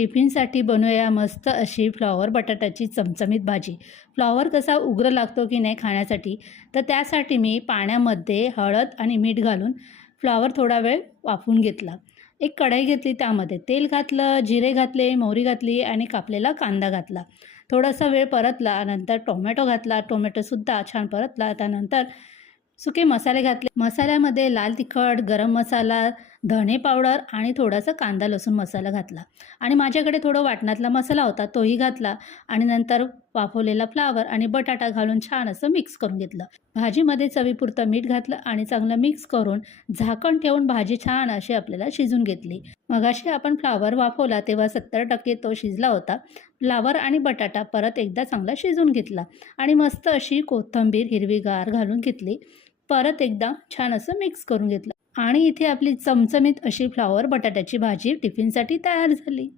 टिफिनसाठी बनवूया मस्त अशी फ्लॉवर बटाट्याची चमचमीत भाजी. फ्लॉवर कसा उग्र लागतो की नाही खाण्यासाठी, तर त्यासाठी मी पाण्यामध्ये हळद आणि मीठ घालून फ्लॉवर थोडा वेळ वाफवून घेतला. एक कढई घेतली, त्यामध्ये तेल घातलं, जिरे घातले, मोहरी घातली आणि कापलेला कांदा घातला. थोडासा वेळ परतला, नंतर टोमॅटो घातला. टोमॅटोसुद्धा छान परतला. त्यानंतर सुके मसाले घातले. मसाल्यामध्ये लाल तिखट, गरम मसाला, धणे पावडर आणि थोडासा कांदा लसूण मसाला घातला आणि माझ्याकडे थोडं वाटणातला मसाला होता तोही घातला आणि नंतर वाफवलेला फ्लावर आणि बटाटा घालून छान असं मिक्स करून घेतलं. भाजीमध्ये चवीपुरतं मीठ घातलं आणि चांगलं मिक्स करून झाकण ठेवून भाजी छान अशी आपल्याला शिजून घेतली. मगाशी आपण फ्लावर वाफवला तेव्हा 70% तो शिजला होता. फ्लावर आणि बटाटा परत एकदा चांगला शिजून घेतला आणि मस्त अशी कोथिंबीर हिरवीगार घालून घेतली. परत एकदा छान असं मिक्स करून घेतलं आणि इथे आपली चमचमीत अशी फ्लॉवर बटाट्याची भाजी टिफिनसाठी तयार झाली.